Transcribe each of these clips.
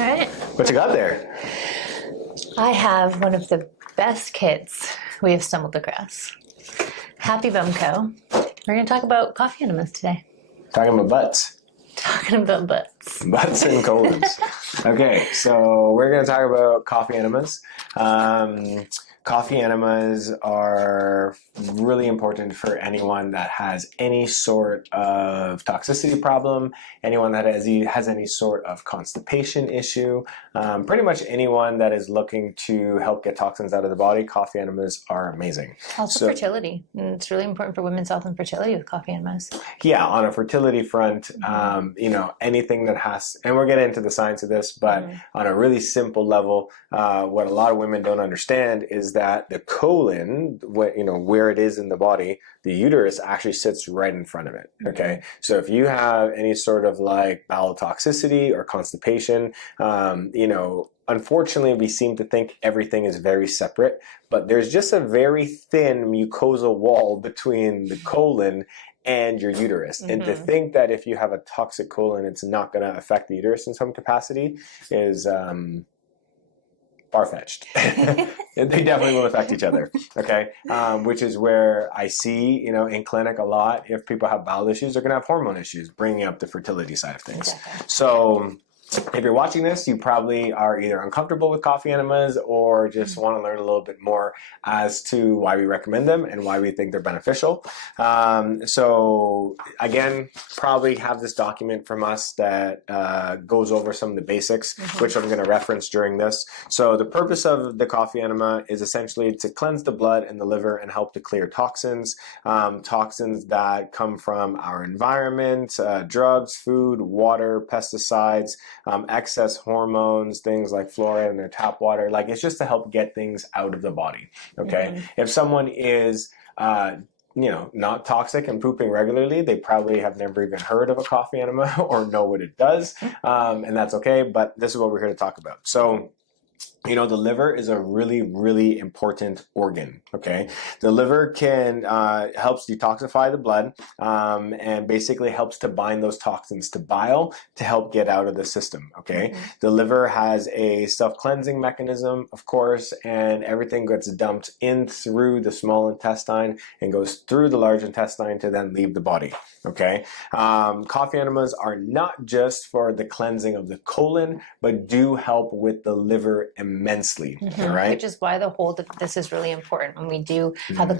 All right. What you got there? I have one of the best kits we have stumbled across. Happy Bumco. We're going to talk about coffee enemas today. Talking about butts. Talking about butts. Butts and colons. Okay, so we're going to talk about coffee enemas. Coffee enemas are really important for anyone that has any sort of toxicity problem, anyone that has any sort of constipation issue, pretty much anyone that is looking to help get toxins out of the body. Coffee enemas are amazing. Also fertility. And it's really important for women's health and fertility with coffee enemas. Yeah, on a fertility front, anything that has, and we'll get into the science of this, but on a really simple level, what a lot of women don't understand is that the colon, where it is in the body, the uterus actually sits right in front of it, okay? So if you have any sort of like bowel toxicity or constipation, unfortunately, we seem to think everything is very separate, but there's just a very thin mucosal wall between the colon and your uterus. And to think that if you have a toxic colon, it's not going to affect the uterus in some capacity is far-fetched. They definitely will affect each other, okay? Which is where I see, in clinic a lot, if people have bowel issues, they're going to have hormone issues, bringing up the fertility side of things. Exactly. So if you're watching this, you probably are either uncomfortable with coffee enemas or just want to learn a little bit more as to why we recommend them and why we think they're beneficial. So again, probably have this document from us that goes over some of the basics, which I'm going to reference during this. So the purpose of the coffee enema is essentially to cleanse the blood and the liver and help to clear toxins, toxins that come from our environment, drugs, food, water, pesticides, excess hormones, things like fluoride in their tap water. Like, it's just to help get things out of the body, okay? If someone is not toxic and pooping regularly, they probably have never even heard of a coffee enema or know what it does, and that's okay, but this is what we're here to talk about. So the liver is a really, really important organ, okay? The liver can helps detoxify the blood and basically helps to bind those toxins to bile to help get out of the system, okay? The liver has a self-cleansing mechanism, of course, and everything gets dumped in through the small intestine and goes through the large intestine to then leave the body, okay? Coffee enemas are not just for the cleansing of the colon, but do help with the liver immensely, all right? Which is why the hold of this is really important. When we do have the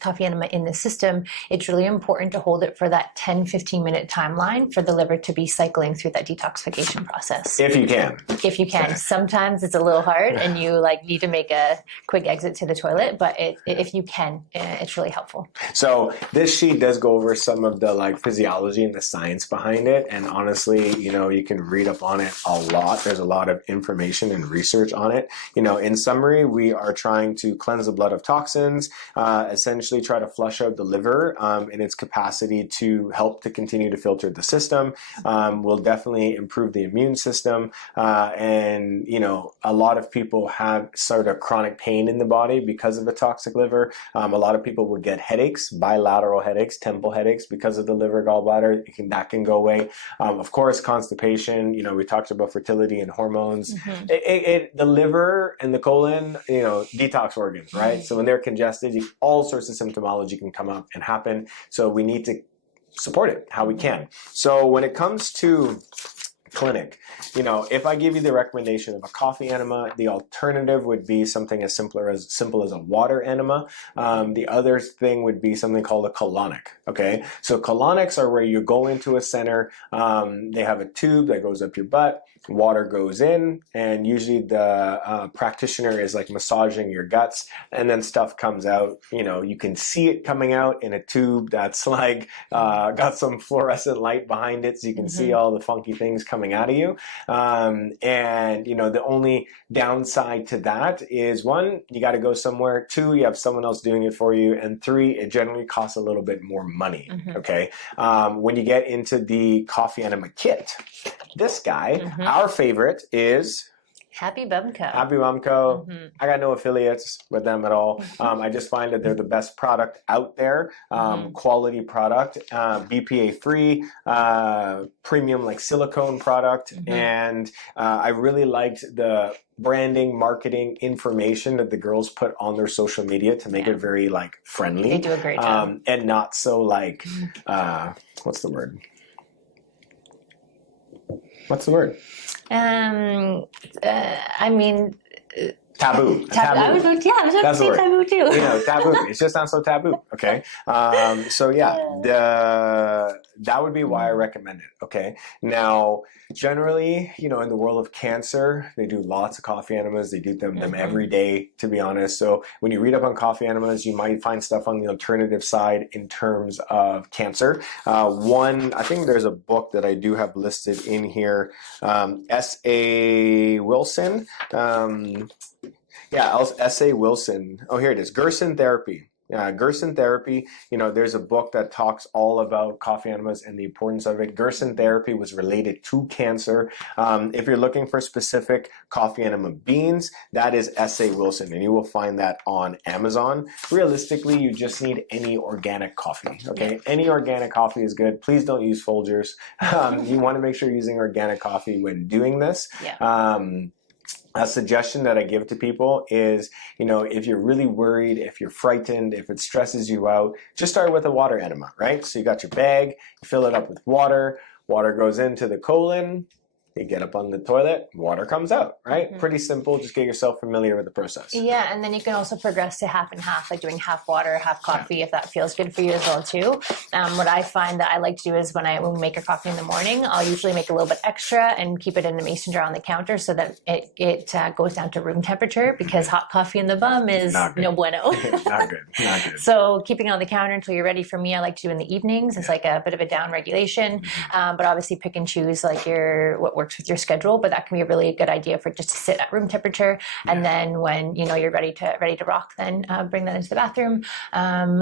coffee enema in the system, it's really important to hold it for that 10-15 minute timeline for the liver to be cycling through that detoxification process. If you can. If you can. Sometimes it's a little hard and you need to make a quick exit to the toilet, but if you can, it's really helpful. So this sheet does go over some of the physiology and the science behind it, and honestly, you can read up on it a lot. There's a lot of information and research on it. In summary, we are trying to cleanse the blood of toxins, essentially try to flush out the liver in its capacity to help to continue to filter the system. Will definitely improve the immune system, and a lot of people have sort of chronic pain in the body because of a toxic liver. A lot of people would get headaches, bilateral headaches, temple headaches because of the liver gallbladder. That can go away. Of course, constipation. We talked about fertility and hormones. The liver and the colon, detox organs, right? So when they're congested, all sorts of symptomology can come up and happen. So we need to support it how we can. So when it comes to clinic, if I give you the recommendation of a coffee enema, the alternative would be something as simple as a water enema. The other thing would be something called a colonic, okay? So colonics are where you go into a center, they have a tube that goes up your butt, water goes in, and usually the practitioner is massaging your guts, and then stuff comes out. You can see it coming out in a tube that's got some fluorescent light behind it, so you can see all the funky things coming out of you. And the only downside to that is, one, you got to go somewhere, two, you have someone else doing it for you, and three, it generally costs a little bit more money, okay? When you get into the coffee enema kit, this guy, our favorite is Happy Bumco. Happy Mumco. I got no affiliates with them at all. I just find that they're the best product out there, quality product, BPA free, premium like silicone product, and I really liked the branding, marketing, information that the girls put on their social media to make it very like friendly. They do a great job. And not so like what's the word? What's the word? I mean, taboo. taboo. I was about to say taboo too. You know, taboo. It's just not so taboo. Okay. So yeah, that would be why I recommend it. Okay. Now, generally, you know, in the world of cancer, they do lots of coffee enemas. They do them every day, to be honest. So when you read up on coffee enemas, you might find stuff on the alternative side in terms of cancer. I think there's a book that I do have listed in here. S.A. Wilson. S.A. Wilson. Oh, here it is. Gerson Therapy. Gerson Therapy, you know, there's a book that talks all about coffee enemas and the importance of it. Gerson Therapy was related to cancer. If you're looking for specific coffee enema beans, that is S.A. Wilson, and you will find that on Amazon. Realistically, you just need any organic coffee, okay? Any organic coffee is good. Please don't use Folgers. You want to make sure you're using organic coffee when doing this. A suggestion that I give to people is, you know, if you're really worried, if you're frightened, if it stresses you out, just start with a water enema, right? So you got your bag, you fill it up with water, water goes into the colon, you get up on the toilet, water comes out, right? Pretty simple. Just get yourself familiar with the process. Yeah, and then you can also progress to half and half, like doing half water, half coffee, if that feels good for you as well too. What I find that I like to do is when we make our coffee in the morning, I'll usually make a little bit extra and keep it in a mason jar on the counter so that it goes down to room temperature, because hot coffee in the bum is no bueno. Not good. So keeping it on the counter until you're ready. For me, I like to do in the evenings. It's like a bit of a down regulation, but obviously pick and choose like what works with your schedule, but that can be a really good idea for just to sit at room temperature. And then when you know you're ready to rock, then bring that into the bathroom.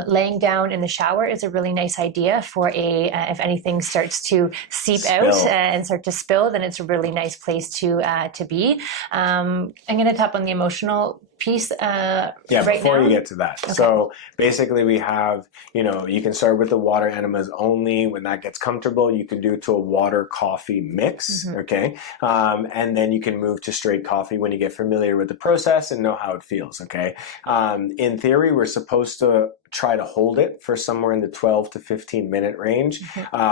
Laying down in the shower is a really nice idea for if anything starts to seep out and start to spill, then it's a really nice place to be. I'm going to tap on the emotional piece before you get to that. Okay. So basically we have, you know, you can start with the water enemas only. When that gets comfortable, you can do it to a water coffee mix, okay? And then you can move to straight coffee when you get familiar with the process and know how it feels, okay? In theory, we're supposed to try to hold it for somewhere in the 12 to 15 minute range.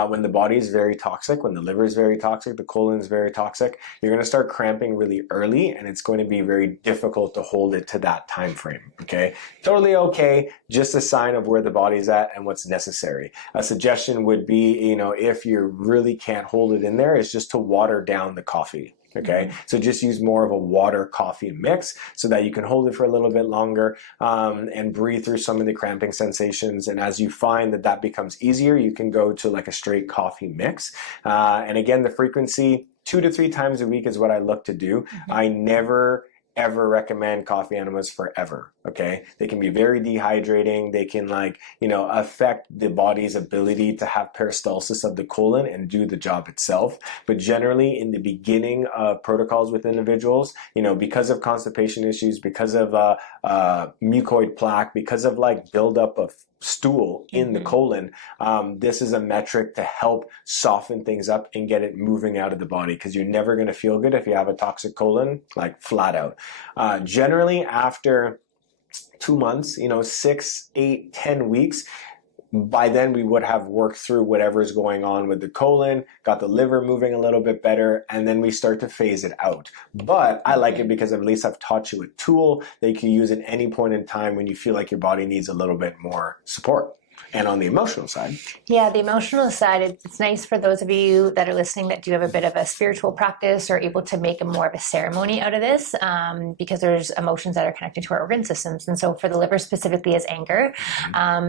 When the body is very toxic, when the liver is very toxic, the colon is very toxic, you're going to start cramping really early, and it's going to be very difficult to hold it to that time frame. Okay, totally okay. Just a sign of where the body's at and what's necessary. A suggestion would be, you know, if you really can't hold it in there, is just to water down the coffee. Okay, so just use more of a water coffee mix so that you can hold it for a little bit longer and breathe through some of the cramping sensations. And as you find that becomes easier, you can go to like a straight coffee mix. And again, the frequency 2 to 3 times a week is what I look to do. I never ever recommend coffee enemas forever. Okay, they can be very dehydrating. They can, like, you know, affect the body's ability to have peristalsis of the colon and do the job itself. But generally, in the beginning of protocols with individuals, you know, because of constipation issues, because of mucoid plaque, because of like buildup of stool in the colon, this is a metric to help soften things up and get it moving out of the body, because you're never going to feel good if you have a toxic colon, like flat out. Generally after 2 months, you know, 6, 8, 10 weeks, by then we would have worked through whatever's going on with the colon, got the liver moving a little bit better, and then we start to phase it out. But I like it because at least I've taught you a tool that you can use at any point in time when you feel like your body needs a little bit more support. And on the emotional side? Yeah, the emotional side, it's nice for those of you that are listening that do have a bit of a spiritual practice or able to make more of a ceremony out of this, because there's emotions that are connected to our organ systems. And so for the liver specifically is anger.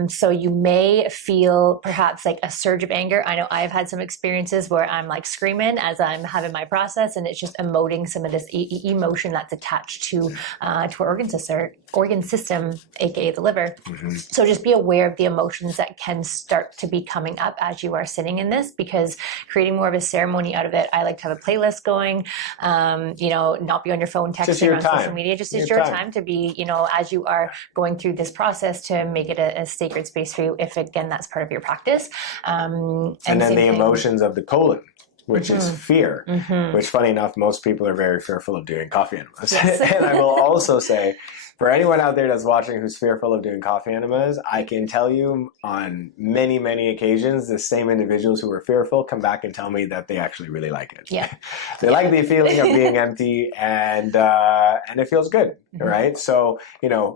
So you may feel perhaps like a surge of anger. I know I've had some experiences where I'm like screaming as I'm having my process, and it's just emoting some of this emotion that's attached to our organ system, aka the liver. So just be aware of the emotions emotions that can start to be coming up as you are sitting in this, because creating more of a ceremony out of it, I like to have a playlist going, not be on your phone texting or on social media. Just is your time to be, as you are going through this process, to make it a sacred space for you, if again that's part of your practice. And then the emotions of the colon, which is fear, which funny enough, most people are very fearful of doing coffee enemas. Yes. And I will also say, for anyone out there that's watching who's fearful of doing coffee enemas, I can tell you on many, many occasions, the same individuals who are fearful come back and tell me that they actually really like it. Yeah. They like the feeling of being empty, and it feels good, right? So,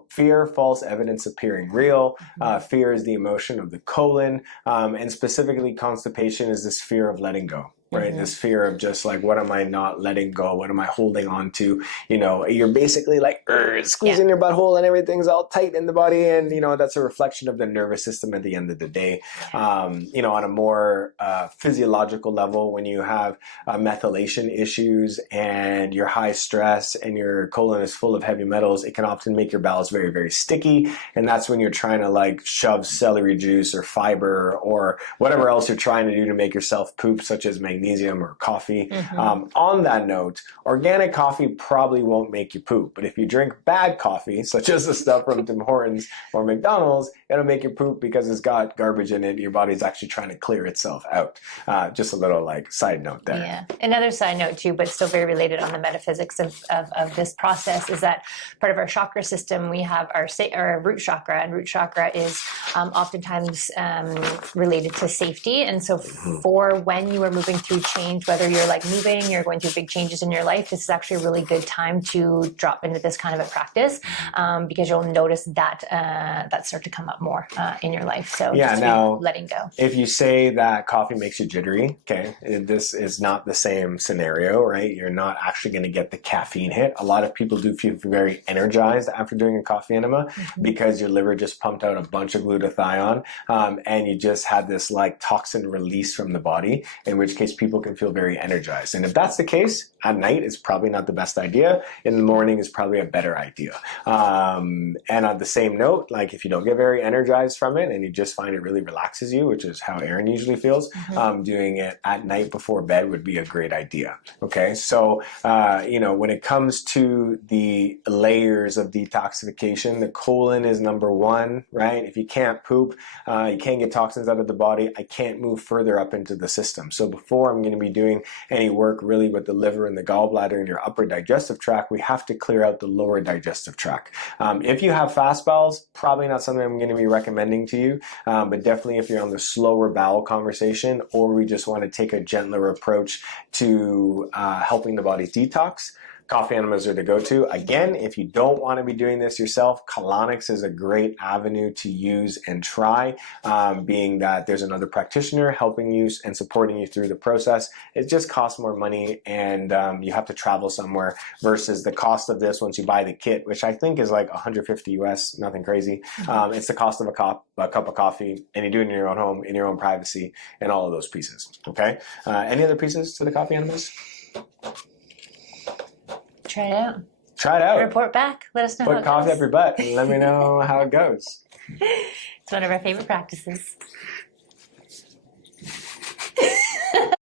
fear, false evidence appearing real. Fear is the emotion of the colon, and specifically constipation is this fear of letting go. Right, this fear of just like, what am I not letting go? What am I holding on to? You're basically like squeezing your butthole, and everything's all tight in the body, and that's a reflection of the nervous system at the end of the day. On a more physiological level, when you have methylation issues and you're high stress and your colon is full of heavy metals, it can often make your bowels very, very sticky, and that's when you're trying to like shove celery juice or fiber or whatever else you're trying to do to make yourself poop, such as magnesium or coffee. On that note, organic coffee probably won't make you poop, but if you drink bad coffee, such as the stuff from Tim Hortons or McDonald's, it'll make you poop because it's got garbage in it. Your body's actually trying to clear itself out. Just a little like side note there. Yeah. Another side note too, but still very related on the metaphysics of this process, is that part of our chakra system, we have our root chakra, and root chakra is oftentimes related to safety. And so for when you are moving through change, whether you're like moving, you're going through big changes in your life, this is actually a really good time to drop into this kind of a practice, because you'll notice that that start to come up more in your life. So just now, letting go. If you say that coffee makes you jittery, okay, this is not the same scenario, right? You're not actually going to get the caffeine hit. A lot of people do feel very energized after doing a coffee enema because your liver just pumped out a bunch of glutathione, and you just had this like toxin release from the body, in which case people can feel very energized. And if that's the case, at night is probably not the best idea. In the morning is probably a better idea. And on the same note, like if you don't get very energized from it and you just find it really relaxes you, which is how Erin usually feels, doing it at night before bed would be a great idea. Okay, so when it comes to the layers of detoxification, the colon is number one, right? If you can't poop, you can't get toxins out of the body, I can't move further up into the system. So before I'm going to be doing any work really with the liver and the gallbladder and your upper digestive tract, we have to clear out the lower digestive tract. If you have fast bowels, probably not something I'm going to be recommending to you, but definitely if you're on the slower bowel conversation, or we just want to take a gentler approach to helping the body detox, coffee enemas are the go-to. Again, if you don't want to be doing this yourself, colonics is a great avenue to use and try, being that there's another practitioner helping you and supporting you through the process. It just costs more money, and you have to travel somewhere, versus the cost of this once you buy the kit, which I think is like 150 US, nothing crazy. It's the cost of a cup of coffee, and you do it in your own home, in your own privacy, and all of those pieces. Okay. Any other pieces to the coffee enemas? Try it out. Try it out. Report back. Let us know how it goes. Put coffee up your butt and let me know how it goes. It's one of our favorite practices.